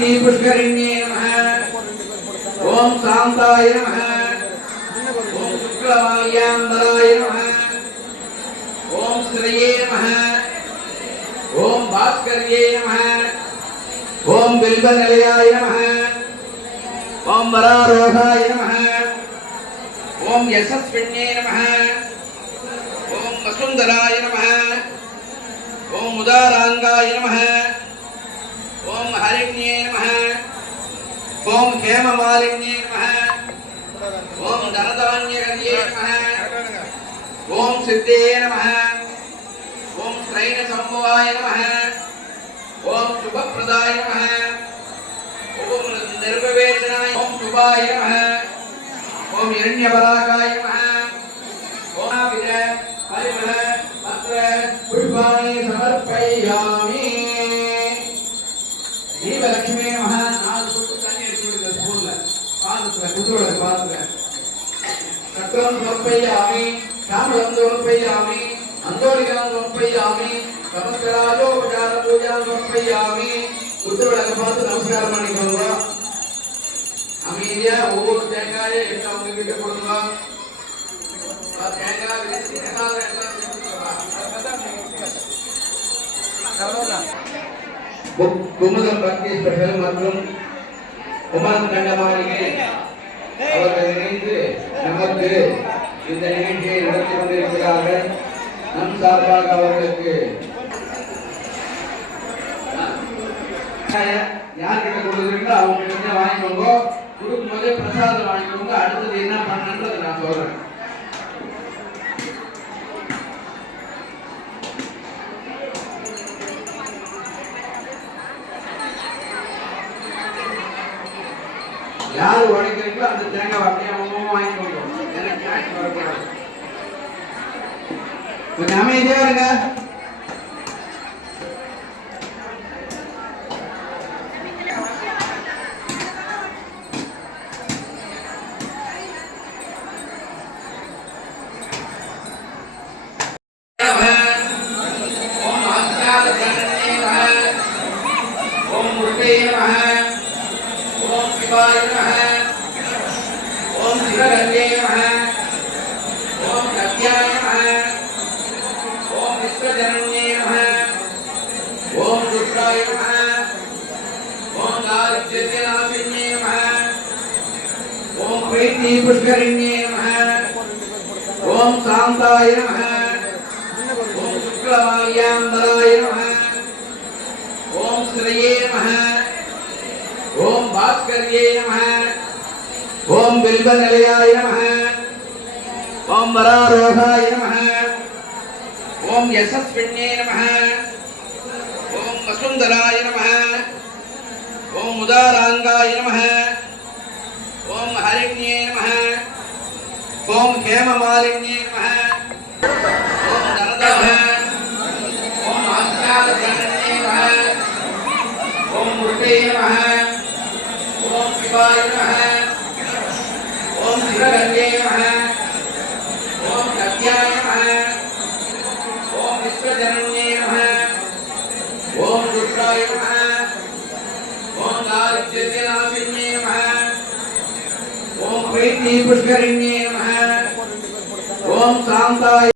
प्रीति पुष्करिण्ये नमः। ओम शांताय नमः। ओम शुक्लमाल्याम्बराय नमः। ओम श्रिये नमः। ओम भास्कर्ये नमः। ओम बिल्वनिलयाय नमः। ओम वरारोहाय नमः। ओम यशस्विन्ये नमः। ओम वसुंधराय नमः। ओम उदारांगाय नमः। ओम हरिण्ये नमः। ओम हेममालिन्ये नमः। ओम धनधान्यगन्ये नमः। ओम सिद्धे नमः। ओम त्रैणसम्भवाय नमः। ओम शुभप्रदाय नमः। ओम निर्विवेचनाय ओम शुभाय नमः। ओम हिरण्यपरागाय नमः। ओम विजय परिमल पत्र पुष्पाणि समर्पयामि। दीपलक्ष्मी नमः। नालु सुट्टु तण्णी एडुत्तु स्पून्ल पादुत्तु कुत्रोड पादुत्तु चक्रं समर्पयामि। श्यामलं समर्पयामि। अंदोलिकं समर्पयामि। नमस्कारोपचार पूजा समर्पयामि। कुत्रोड पादु नमस्कार பண்ணிக்கோங்க। அமைதியா ஒவ்வொரு தேங்காயை எடுத்து அவங்க கிட்ட கொடுங்க। தேங்காய் விரிச்சு எல்லாம் குமுதம் பக்தி ஸ்பெஷல் மற்றும் உமன் கண்டமாளிகை அவர்கள் இணைந்து நமக்கு இந்த நிகழ்ச்சியை நடத்தி கொண்டிருக்கிறார்கள். நம் சார்பாக அவர்களுக்கு யார்கிட்ட கொடுக்குறீங்களோ அவங்க கிட்ட வாங்கிக்கோங்க. கொடுக்கும்போது பிரசாதம் வாங்கிக்கோங்க. அடுத்தது என்ன பண்ணணுன்றதை நான் சொல்றேன். யாரு உடைக்கிறீங்களோ அந்த தேங்காய் அப்படியே அவங்க வாங்கிக்கோங்க. எனக்கு கேஷ் வரக்கூடாது. கொஞ்சம் அமைதியா இருங்க. ओम शिवगंगे नमः। ओम सत्याय नमः। ओम विश्वजनन्ये नमः। ओम दुर्गाय नमः। ओम दारिद्र्यनाशिन्ये नमः। ओम प्रीति पुष्करिण्ये नमः। ओम शांताय नमः। ओम शुक्लमाल्याम्बराय नमः। ओम श्रिये नमः। ओम भास्कर्ये नमः। ओम बिल्वनिलयाय नमः। ओम वरारोहाय नमः। ओम यशस्विन्ये नमः। ओम वसुंधराय नमः। ओम उदारांगाय नमः। ओम हरिण्ये नमः। ओम हेममालिन्ये नमः। ओम धनधान्य ओम आज्ञानगन्ये नमः। ओम मूर्ते नमः। ओम शिवाय नमः। ओम शिवगंगे नमः। ओम सत्याय नमः। ओम विश्वजनन्ये नमः। ओम दुर्गाय नमः। ओम दारिद्र्यनाशिन्ये नमः। ओम प्रीति पुष्करिण्ये नमः। ओम शांताय